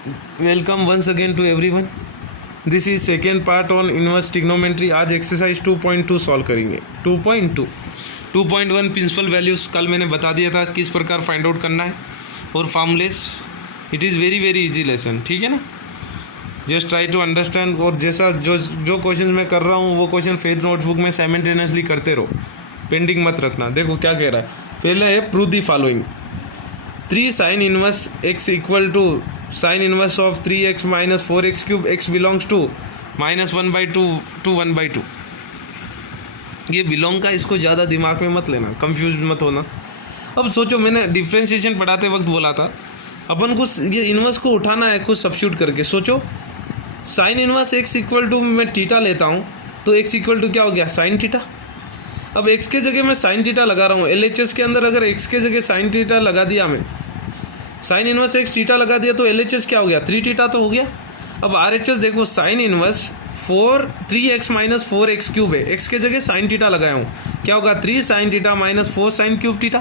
Welcome once again to everyone. This is second part on inverse trigonometry. आज exercise 2.2 solve करेंगे। 2.2 2.1 principal values कल मैंने बता दिया था किस प्रकार फाइंड आउट करना है और formless. It is very very easy lesson, ठीक है ना। जस्ट ट्राई टू अंडरस्टैंड और जैसा जो क्वेश्चन मैं कर रहा हूँ वो क्वेश्चन फेथ नोटबुक में साइमल्टेनियसली करते रहो, पेंडिंग मत रखना। देखो क्या कह रहा है। पहले है prove the following. 3 sin inverse x equal to sin inverse of 3x minus 4x cube x belongs to -1/2 to 1/2। ये बिलोंग का इसको ज़्यादा दिमाग में मत लेना, कंफ्यूज मत होना। अब सोचो, मैंने डिफ्रेंशिएशन पढ़ाते वक्त बोला था अपन को ये इनवर्स को उठाना है कुछ सब्स्टिट्यूट करके। सोचो sin inverse x equal to मैं थीटा लेता हूँ तो x इक्वल टू क्या हो गया sin थीटा। अब x के जगह मैं sin थीटा लगा रहा हूँ। LHS के अंदर अगर x के जगह sin थीटा लगा दिया, मैं sin इनवर्स x थीटा लगा दिया तो LHS क्या हो गया 3 थीटा तो हो गया। अब RHS देखो, sin inverse 3x minus 4x cube है, x के जगह sin थीटा लगाया हूँ, क्या होगा 3 sin theta minus 4 sin cube theta.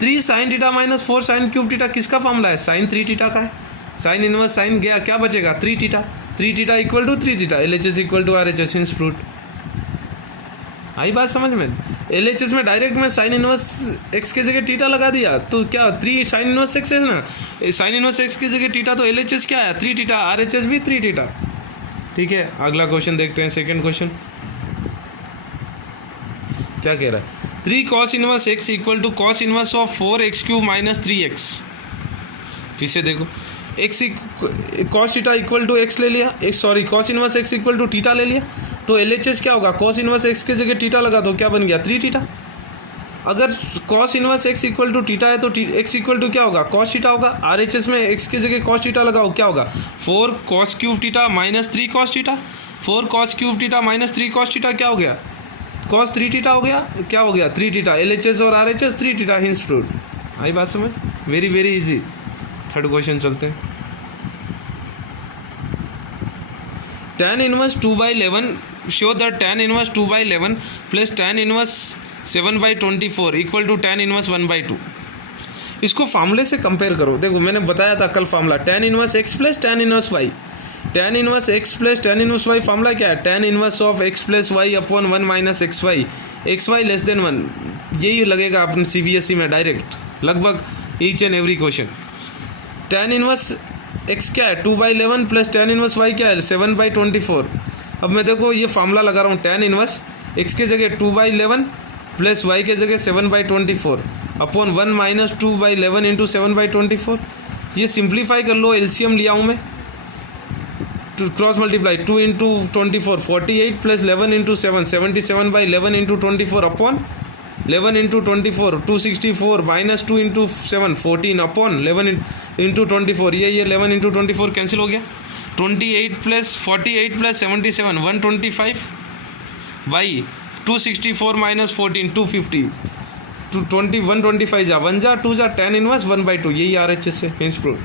3 sin theta minus 4 sin cube theta किसका फॉर्मूला है? sin 3 थीटा का है। sin इनवर्स sin गया, क्या बचेगा 3 theta. 3 theta equal to 3 theta, LHS equal to RHS इन फ्रूट। आई बात समझ में? LHS में डायरेक्ट मैं साइन इनवर्स x के जगह थीटा लगा दिया तो क्या 3 साइन इनवर्स x है ना। साइन इनवर्स x के जगह थीटा तो LHS क्या है 3 थीटा, RHS भी 3 थीटा। ठीक है, अगला क्वेश्चन देखते हैं। सेकंड क्वेश्चन क्या कह रहा है। 3 cos inverse x equal to cos inverse of 4x cube minus 3x। फिर से देखो, x cos theta equal to x ले लिया, cos inverse x equal to theta ले लिया तो LHS क्या होगा cos इनवर्स x के जगह थीटा लगा दो, क्या बन गया 3 थीटा। अगर cos inverse x equal to theta है तो x इक्वल टू क्या होगा cos थीटा होगा। RHS में x के जगह cos थीटा लगाओ, क्या होगा 4 cos cube theta minus 3 cos theta. 4 cos cube theta minus 3 cos theta क्या हो गया cos 3 थीटा हो गया, क्या हो गया 3 थीटा। LHS और RHS 3 थीटा हिंस प्रूव्ड। आई बात समझ? Very very easy. Third question चलते हैं। tan inverse 2/11 show that tan inverse 2/11 plus tan inverse 7/24 equal to tan inverse 1/2। इसको फार्मूले से कंपेयर करो। देखो मैंने बताया था कल formula tan inverse x plus tan inverse y। tan inverse x plus tan inverse y formula क्या है? tan inverse of x plus y upon 1 minus xy less than 1। यही लगेगा अपने CBSE में डायरेक्ट लगभग each and every question. tan inverse x क्या है 2/11 plus tan inverse y क्या है 7/24। अब मैं देखो ये फार्मूला लगा रहा हूँ tan इनवर्स x के जगह 2/11 प्लस y के जगह 7/24 अपॉन 1 माइनस 2/11 इंटू 7/24। ये सिंप्लीफाई कर लो, LCM लिया हूँ मैं, cross multiply 2 into 24 48 plus 11 into 7 77/11 into 24 upon 11 into 24 264 minus 2 into 7 14 upon 11 into 24। ये 11 इंटू 24 कैंसिल हो गया। 28 प्लस 48 प्लस 77 125 बाई 264 माइनस 14 250 125 जा 1 जा 2 जा tan इनवर्स 1/2। यही RHS है हिंस प्रूव।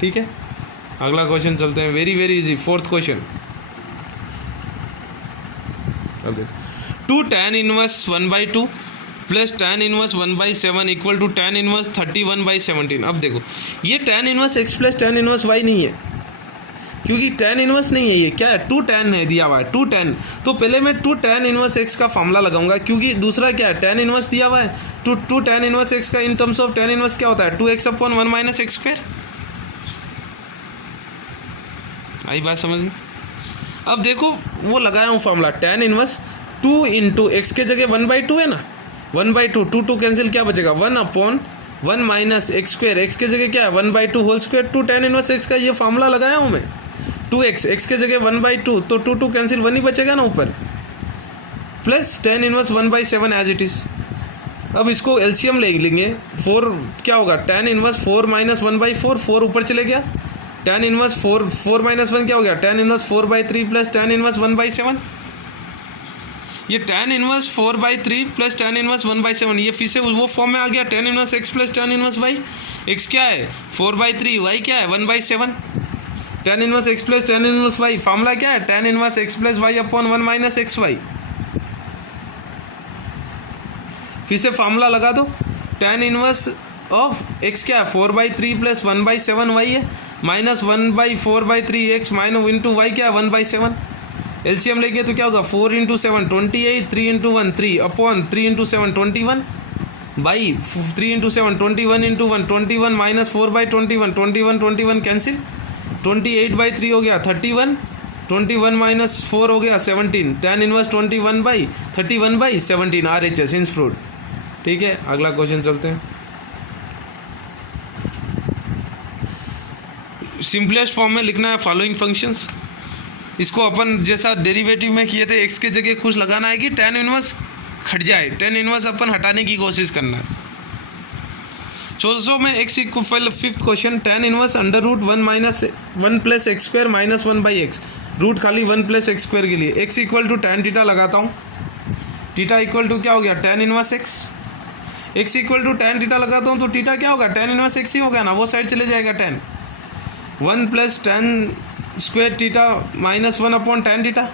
ठीक है, अगला क्वेश्चन चलते हैं। Very very easy. Fourth question. Okay, 2 tan inverse 1/2 plus tan inverse 1/7 equal to tan inverse 31/17। अब देखो ये tan inverse x plus tan inverse y नहीं है, क्योंकि tan इनवर्स नहीं है, ये क्या है 2 tan है दिया हुआ है 2 tan। तो पहले मैं 2 tan इनवर्स x का फॉर्मूला लगाऊंगा, क्योंकि दूसरा क्या है tan इनवर्स दिया हुआ है। 2 tan इनवर्स x का in terms of tan inverse क्या होता है 2x upon 1 minus x square. आई बात समझ में? अब देखो वो लगाया हूँ formula tan inverse 2 into x के जगह 1/2 है ना, 1/2 2 कैंसिल, क्या बचेगा 1 upon 1 minus x square. X के जगह क्या है 1/2 whole square. 2 tan inverse x का ये फॉर्मूला लगाया हूँ मैं। 2x एक्स के जगह 1/2 तो 2 कैंसिल 1 ही बचेगा ना ऊपर, plus tan inverse 1/7 as it is. अब इसको LCM ले लेंगे। 4 क्या होगा tan इनवर्स 4 माइनस 1/4, 4 ऊपर चले गया। tan इनवर्स 4 माइनस 1 क्या हो गया tan inverse 4/3 plus tan inverse 1/7। ये tan inverse 4/3 plus tan inverse 1/7 ये फिर से वो फॉर्म में आ गया tan inverse x plus tan inverse y। x क्या है 4/3, y क्या है 1/7। tan inverse x plus tan inverse y formula क्या है tan inverse x plus y upon 1 minus xy। फिर से फॉर्मूला लगा दो, tan इनवर्स ऑफ x क्या है 4/3 प्लस 1/7 y है, minus 1/4/3x minus into y क्या है 1/7। एलसीएम लेंगे तो क्या होगा 4 × 7 28, 3 × 1 3 अपॉन 3 × 7 21 बाई 3 × 7 21 × 1 21 माइनस 4/21 21 21 कैंसिल 28/3 हो गया 31 21 माइनस 4 हो गया 17 tan इनवर्स 31/17 RHS इंस फ्रूट। ठीक है, अगला क्वेश्चन चलते हैं। सिंपलेस्ट फॉर्म में लिखना है फॉलोइंग फंक्शंस। इसको अपन जैसा डेरिवेटिव में किए थे, एक्स के जगह कुछ लगाना है कि tan इनवर्स हट जाए, tan इनवर्स अपन हटाने की कोशिश करना है। में x equal fifth question tan inverse under root 1 + x² - 1/x root खाली 1 + x² के लिए x equal to tan theta लगाता हूँ। थीटा इक्वल टू क्या हो गया tan inverse x equal to tan theta लगाता हूँ तो थीटा क्या होगा tan इनवर्स x ही होगा ना, वो साइड चले जाएगा tan 1 + tan² theta minus 1 upon tan theta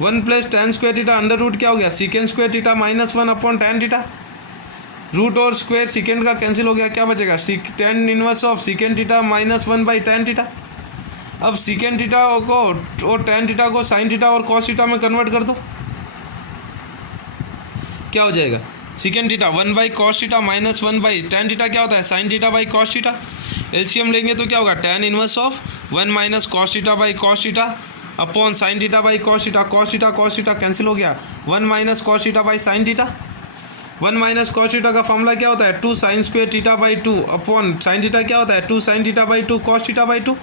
1 + tan² theta under root क्या हो गया sec² theta minus 1 upon tan theta. Root और स्क्वायर सेकेंड का कैंसिल हो गया, क्या बचेगा tan inverse of second theta minus 1/tan theta. अब सेकेंड थीटा को और tan थीटा को sin थीटा और cos थीटा में कन्वर्ट कर दो, क्या हो जाएगा second theta 1/cos theta minus 1/tan theta क्या होता है sin थीटा/cos थीटा। एलसीएम लेंगे तो क्या होगा tan इनवर्स ऑफ 1 - cos थीटा/cos थीटा अपॉन sin थीटा/cos थीटा। cos थीटा कैंसिल हो गया 1 - cos थीटा/sin थीटा। 1 - cos थीटा का फॉर्मूला क्या होता है 2 sin² थीटा/2 अपॉन sin थीटा क्या होता है 2 sin थीटा/2 cos थीटा/2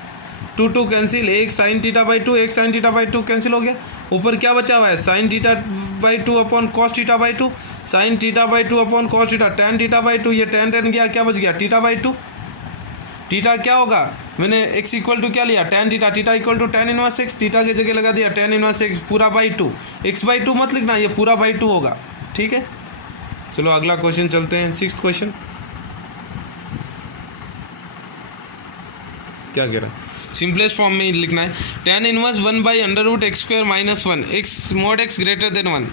2 कैंसिल, एक sin थीटा/2 एक sin थीटा/2 कैंसिल हो गया। ऊपर क्या बचा हुआ है sin थीटा/2 upon cos थीटा/2 sin थीटा/2 upon cos theta tan थीटा/2 ये tan गया, क्या बच गया थीटा/2। थीटा क्या होगा, मैंने x इक्वल टू क्या लिया tan theta, theta equal to tan inverse x, theta की जगह लगा दिया tan इनवर्स x पूरा /2, x/2 मत लिखना, ये पूरा /2 होगा। ठीक है, चलो अगला क्वेश्चन चलते हैं। 6th क्वेश्चन क्या कह रहा है, सिंपलेस्ट फॉर्म में लिखना है tan inverse 1/√x² - 1 x mod x greater than 1।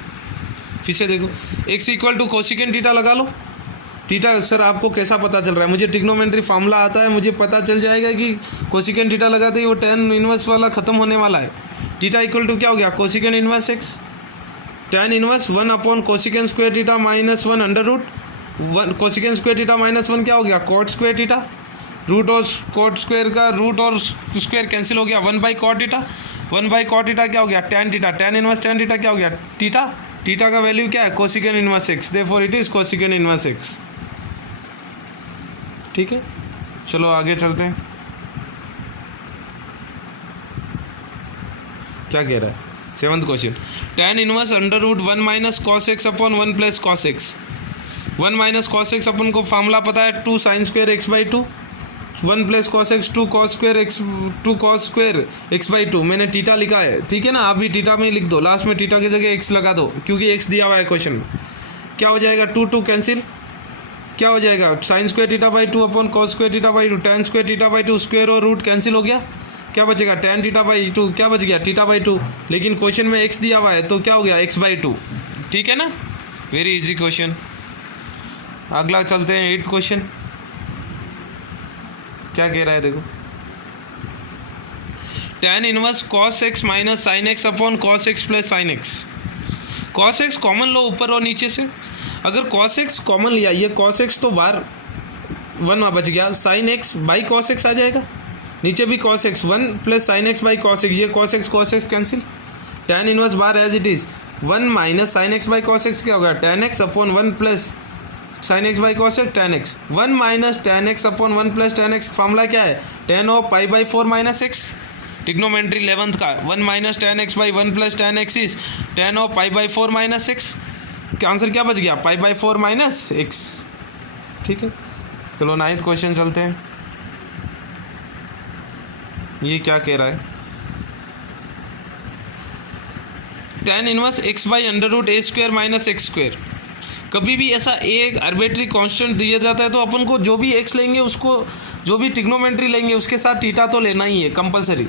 फिर से देखो x equal to cosecant theta लगा लो। थीटा सर आपको कैसा पता चल रहा है, मुझे ट्रिग्नोमेट्री फार्मूला आता है, मुझे पता चल जाएगा कि कोसिकेंट थीटा लगाते ही वो tan इनवर्स वाला खत्म होने वाला है। थीटा इक्वल टू क्या हो गया cosecant inverse x tan inverse 1 upon cosecant squared theta minus 1 under root 1 cosecant squared theta minus 1 क्या हो गया cot² थीटा। रूट और cot² का रूट और स्क्वायर कैंसिल हो गया 1/cot थीटा 1/cot थीटा क्या हो गया tan theta tan inverse tan theta क्या हो गया थीटा। थीटा का वैल्यू क्या है cosecant inverse x, therefore it is cosecant inverse x। ठीक है, चलो आगे चलते हैं। क्या कह रहा है 7th question tan inverse under root 1 - cos x upon 1 + cos x 1 - cos x अपन को फार्मूला पता है 2 sin² x/2 1 + cos x 2 cos² x/2। मैंने थीटा लिखा है, ठीक है ना, आप भी थीटा में लिख दो, लास्ट में थीटा की जगह x लगा दो क्योंकि x दिया हुआ है क्वेश्चन में। क्या हो जाएगा 2 कैंसिल, क्या हो जाएगा sin² थीटा/2 upon cos² थीटा/2 tan² थीटा/2 square और रूट कैंसिल हो गया, क्या बचेगा tan थीटा/2 क्या बच गया थीटा/2। लेकिन क्वेश्चन में x दिया हुआ है तो क्या हो गया x/2। ठीक है ना, वेरी इजी क्वेश्चन। अगला चलते हैं 8th क्वेश्चन। क्या कह रहा है देखो tan inverse cos x minus sin x upon cos x plus sin x। cos x common लो ऊपर और नीचे से, अगर cos x कॉमन लिया ये cos x तो बाहर 1 बच गया, sin x by cos x आ जाएगा, नीचे भी cos x 1 + sin x by cos x, ये cos x cancel, tan inverse बाहर as it is 1 - sin x by cos x क्या होगा tan x upon 1 + sin x by cos x tan x 1 - tan x upon 1 + tan x। Formula क्या है tan of π/4 - x, trigonometry 11th का 1 - tan x by 1 + tan x is tan of π/4 - x। Answer क्या बच गया π/4 - x। ठीक है, चलो 9th question चलते हैं। ये क्या कह रहा है tan इनवर्स x/√a² - x²। कभी भी ऐसा एक आर्बिट्री कांस्टेंट दिया जाता है तो अपन को जो भी x लेंगे उसको, जो भी ट्रिग्नोमेट्री लेंगे उसके साथ थीटा तो लेना ही है compulsory.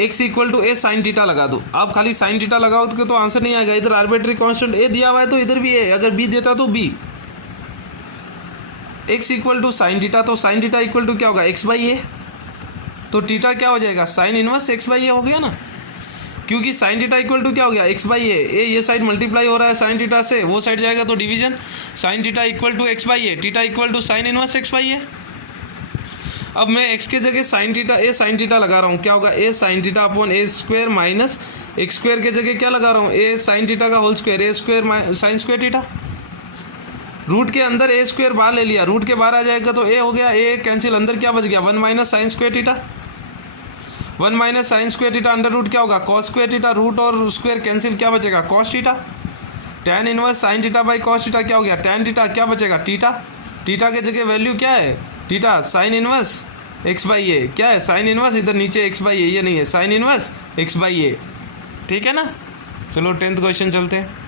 x equal to a sin theta लगा दो, आप खाली sin थीटा लगाओ तो आंसर नहीं आएगा, इधर आर्बिट्री कांस्टेंट a दिया हुआ है तो इधर भी a, अगर b देता तो b। x equal to sin theta तो sin थीटा इक्वल टू क्या होगा x/a, तो टीटा क्या हो जाएगा, sine inverse x by a हो गया ना, क्योंकि साइन टीटा इक्वल टू क्या हो गया, एक्स बाई ए, ये साइड मल्टीप्लाई हो रहा है साइन टीटा से, वो साइड जाएगा तो division, sine theta equal to x by a, theta equal to sine inverse x by a. अब मैं एक्स के जगह साइन टीटा लगा रहा हूँ, क्या होगा, a sine theta upon a square minus x square के जगह क्या लगा रहा हूँ, ए साइन टीटा का whole square, a square sine square theta, root के अंदर ए स्क्वायर बाहर ले लिया, रूट के बाहर आ जाएगा तो ए हो गया, ए कैंसिल, अंदर क्या बच गया, 1 minus sine square theta, 1 minus sine square theta under root क्या होगा, कॉस स्क्वायर टीटा, रूट और स्क्वायर कैंसिल, क्या बचेगा, cos theta, tan inverse sine theta by cos theta क्या हो गया, टैन टीटा, क्या बचेगा, टीटा, टीटा के जगह वैल्यू क्या है, theta sine inverse x by a, क्या है साइन इनवर्स, इधर नीचे एक्स बाई ए, ये नहीं है साइन इनवर्स एक्स बाई ए, ठीक है ना। चलो 10th क्वेश्चन चलते हैं।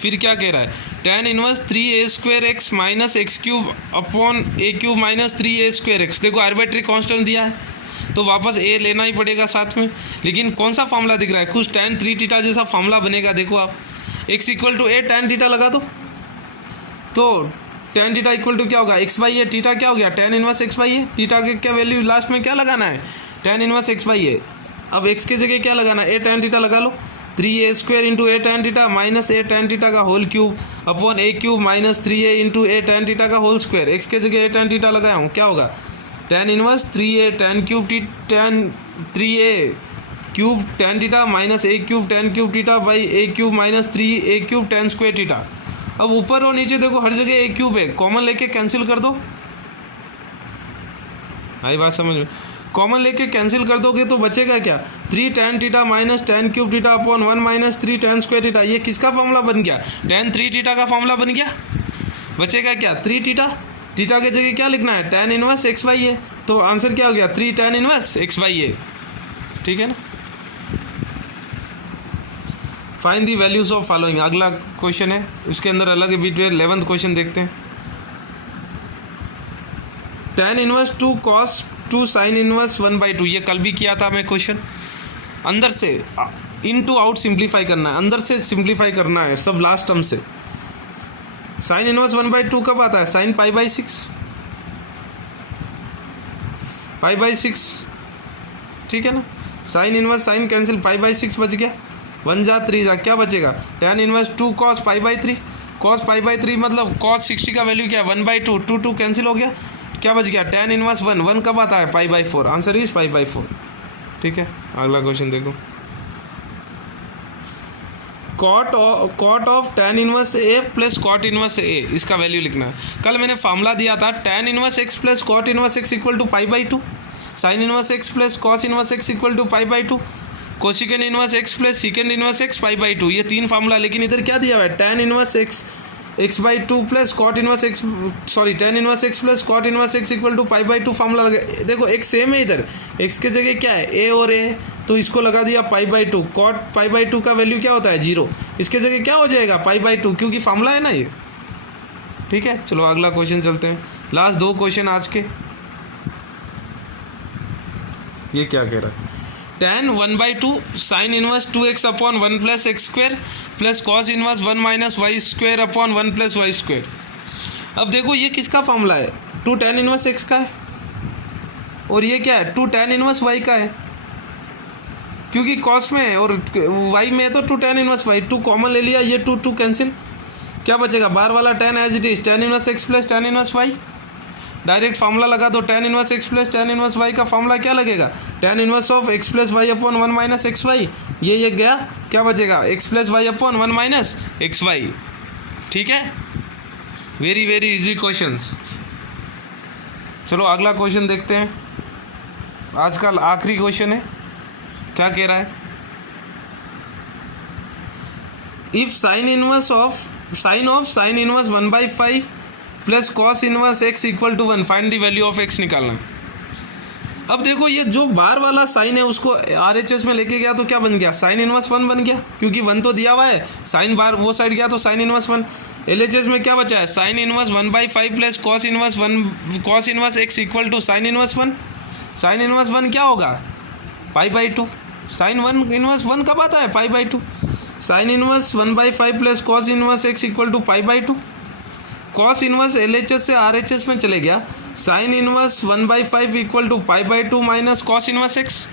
फिर क्या कह रहा है, tan inverse 3a square x minus x cube upon a cube minus 3a square x. देखो आर्बिट्री कांस्टेंट दिया है तो वापस a लेना ही पड़ेगा साथ में, लेकिन कौन सा फॉर्मूला दिख रहा है, कुछ tan 3 थीटा जैसा फॉर्मूला बनेगा। देखो आप x equal to a tan theta लगा दो तो tan थीटा इक्वल टू क्या होगा, एक्स बाई ए, थीटा क्या हो गया, tan inverse x by A, theta के क्या वैल्यू लास्ट में क्या लगाना है, tan inverse x by a. अब x के जगह क्या लगाना है, ए tan थीटा लगा लो, 3a स्क्वायर इंटू ए tan थीटा माइनस ए tan थीटा का whole cube upon a cube minus 3a into A tan theta का होल स्क्वायर। x के जगह ए tan थीटा लगाया हूँ, क्या होगा, tan inverse 3a tan cube tan 3a cube tan theta minus A cube tan cube theta by A cube minus 3a cube tan square theta. अब ऊपर और नीचे देखो हर जगह ए क्यूब है, कॉमन लेके कैंसिल कर दो, आई बात समझ में, कॉमन लेके कैंसिल कर दोगे तो बचेगा क्या, 3 tan theta minus tan cube theta upon 1 minus 3 tan square theta. ये किसका फॉर्मूला बन गया, tan 3 थीटा का फॉर्मूला बन गया। बचेगा क्या, 3 थीटा, थीटा के जगह क्या लिखना है, tan इनवर्स एक्स बाई ए, तो आंसर क्या हो गया, 3 tan इनवर्स एक्स बाई ए, ठीक है ना। Find the values of following, अगला क्वेश्चन है, उसके अंदर अलग है बीट 11th क्वेश्चन देखते हैं। tan inverse 2 cos 2 sine inverse 1/2, ये कल भी किया था मैं क्वेश्चन। अंदर से इन टू आउट सिंप्लीफाई करना है, अंदर से सिंप्लीफाई करना है सब लास्ट टर्म से। साइन इनवर्स 1/2 कब आता है, साइन π/6, π/6, ठीक है ना। साइन इनवर्स साइन कैंसिल, π/6 बच गया, 1 जा 3 जा, क्या बचेगा, tan इनवर्स 2 cos π/3, cos π/3 मतलब cos 60 का वैल्यू क्या है, 1/2, 2 कैंसिल हो गया, क्या बच गया, tan इनवर्स 1 कब आता है, π/4, आंसर इज π/4, ठीक है। अगला क्वेश्चन देखो, cot of tan inverse a plus cot inverse a, इसका वैल्यू लिखना है। कल मैंने फार्मूला दिया था tan inverse x plus cot inverse x equal to π/2, sine inverse x plus cos inverse x equal to π/2, cosecant inverse x plus secant inverse x π/2, ये 3 formula. लेकिन इधर क्या दिया हुआ है, tan inverse x/2 plus cot inverse x, sorry tan inverse x plus cot inverse x equal to π/2 formula लगा। देखो x same है, इधर x के जगह क्या है, a और a, तो इसको लगा दिया π/2, कॉट π/2 का वैल्यू क्या होता है 0, इसके जगह क्या हो जाएगा π/2, क्योंकि फार्मूला है ना ये, ठीक है। चलो अगला क्वेश्चन चलते हैं, लास्ट 2 क्वेश्चन आज के। ये क्या कह रहा है, tan 1/2 sine inverse 2x upon 1 plus x square plus cos inverse 1 minus y square upon 1 plus y square. अब देखो ये किसका फॉर्मूला है, 2 tan इनवर्स x का है, और ये क्या है, 2 tan इनवर्स y का है, क्योंकि कॉस में है और y में है तो 2 tan इनवर्स y, 2 कॉमन ले लिया, ये 2 कैंसिल, क्या बचेगा, बार वाला tan as it is, tan inverse x plus tan inverse y। Direct formula लगा दो, tan inverse x plus tan inverse y का फार्मूला क्या लगेगा, tan inverse of x plus y upon 1 minus x y, ये गया, क्या बचेगा, x plus y upon 1 minus x y, ठीक है। Very very easy questions. चलो अगला क्वेश्चन देखते हैं, आज का आखिरी क्वेश्चन है, क्या कह रहा है, if sine inverse 1/5 plus cos inverse x equal to 1, find the value of x निकालना। अब देखो ये जो बार वाला साइन है उसको RHS में लेके गया तो क्या बन गया, साइन इनवर्स 1 बन गया, क्योंकि 1 तो दिया हुआ है, साइन बार वो साइड गया तो साइन इनवर्स 1। LHS में क्या बचा है, sine inverse 1/5 plus cos inverse x equal to sine inverse 1। Sine inverse 1 क्या होगा, π/2, साइन 1 इनवर्स 1 कब आता है, π/2, sine inverse 1/5 plus cos inverse x equal to π/2, cos inverse LHS से RHS में चले गया, sine inverse 1/5 equal to π/2 minus cos inverse x।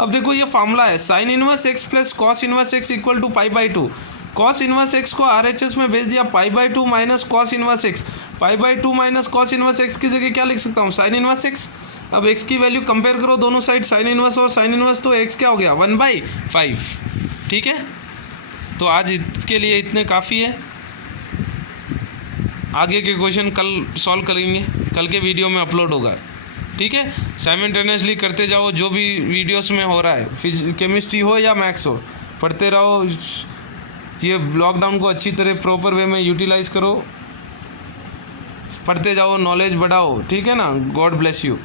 अब देखो ये फार्मूला है, sine inverse x plus cos inverse x equal to π/2। Cos inverse x को RHS में भेज दिया, π/2 minus cos inverse x। π/2 minus cos inverse x की जगह क्या लिख सकता हूँ, साइन इनवर्स x। अब x की वैल्यू कंपेयर करो दोनों साइड, साइन इनवर्स और साइन इनवर्स, तो x क्या हो गया 1/5। ठीक है, तो आज इसके लिए इतने काफ़ी है। आगे के क्वेश्चन कल सॉल्व करेंगे, कल के वीडियो में अपलोड होगा। ठीक है, साइमल्टेनियसली करते जाओ, जो भी वीडियोस में हो रहा है, केमिस्ट्री हो या मैथ्स हो, पढ़ते रहो। ये लॉकडाउन को अच्छी तरह प्रॉपर वे में यूटिलाइज करो, पढ़ते जाओ, नॉलेज बढ़ाओ। ठीक है ना, गॉड ब्लेस यू।